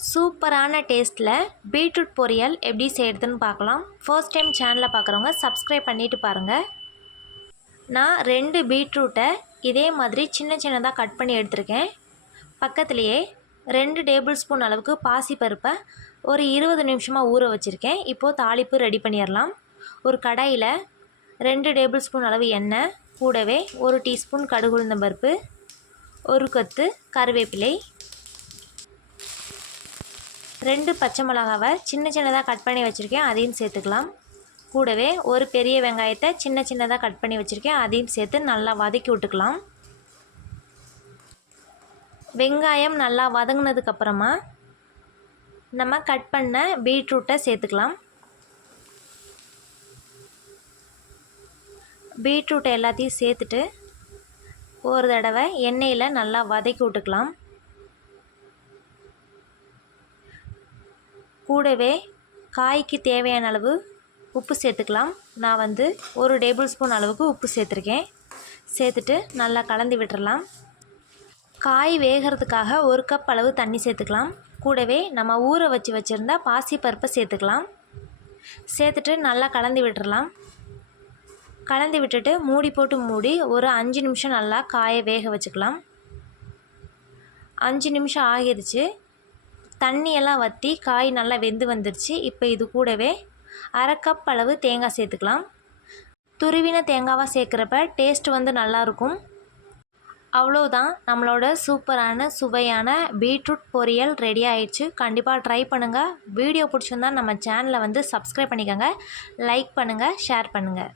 சூப்பரான டேஸ்ட்டில் பீட்ரூட் பொரியல் எப்படி செய்கிறதுன்னு பார்க்கலாம். ஃபர்ஸ்ட் டைம் சேனலை பார்க்குறவங்க சப்ஸ்கிரைப் பண்ணிவிட்டு பாருங்கள் நான் ரெண்டு பீட்ரூட்டை இதே மாதிரி சின்ன சின்னதாக கட் பண்ணி எடுத்திருக்கேன். பக்கத்துலேயே ரெண்டு டேபிள் ஸ்பூன் அளவுக்கு பாசிப்பருப்பை ஒரு இருபது நிமிஷமாக ஊற வச்சுருக்கேன். இப்போது தாளிப்பு ரெடி பண்ணிடலாம். ஒரு கடாயில் ரெண்டு டேபிள் ஸ்பூன் அளவு எண்ணெய் கூடவே ஒரு டீஸ்பூன் கடுகுழுந்த பருப்பு ஒரு கொத்து கருவேப்பிலை ரெண்டு பச்சை மிளகாவை சின்ன சின்னதாக கட் பண்ணி வச்சுருக்கேன். அதையும் சேர்த்துக்கலாம். கூடவே ஒரு பெரிய வெங்காயத்தை சின்ன சின்னதாக கட் பண்ணி வச்சுருக்கேன். அதையும் சேர்த்து நல்லா வதக்கி விட்டுக்கலாம். வெங்காயம் நல்லா வதங்கினதுக்கப்புறமா நம்ம கட் பண்ண பீட்ரூட்டை சேர்த்துக்கலாம். பீட்ரூட்டை எல்லாத்தையும் சேர்த்துட்டு ஒரு தடவை எண்ணெயில் நல்லா வதக்கி விட்டுக்கலாம். கூடவே காய்க்கு தேவையான அளவு உப்பு சேர்த்துக்கலாம். நான் வந்து ஒரு டேபிள் ஸ்பூன் அளவுக்கு உப்பு சேர்த்துருக்கேன். சேர்த்துட்டு நல்லா கலந்து விட்டுறலாம். காய் வேகிறதுக்காக ஒரு கப் அளவு தண்ணி சேர்த்துக்கலாம். கூடவே நம்ம ஊற வச்சு வச்சுருந்தா பாசிப்பருப்பை சேர்த்துக்கலாம். சேர்த்துட்டு நல்லா கலந்து விட்டுறலாம். கலந்து விட்டுட்டு மூடி போட்டு மூடி ஒரு அஞ்சு நிமிஷம் நல்லா காயை வேக வச்சுக்கலாம். அஞ்சு நிமிஷம் ஆகிருச்சு தண்ணியெல்லாம் வற்றி காய் நல்லா வெந்து வந்துருச்சு. இப்போ இது கூடவே அரை கப் அளவு தேங்காய் சேர்த்துக்கலாம். துருவின தேங்காவாக சேர்க்குறப்ப டேஸ்ட் வந்து நல்லாயிருக்கும் அவ்வளோதான் நம்மளோட சூப்பரான சுவையான பீட்ரூட் பொரியல் ரெடி ஆயிடுச்சு. கண்டிப்பாக ட்ரை பண்ணுங்கள் வீடியோ பிடிச்சிருந்தா நம்ம சேனலை வந்து சப்ஸ்கிரைப் பண்ணிக்கோங்க. லைக் பண்ணுங்கள் ஷேர் பண்ணுங்கள்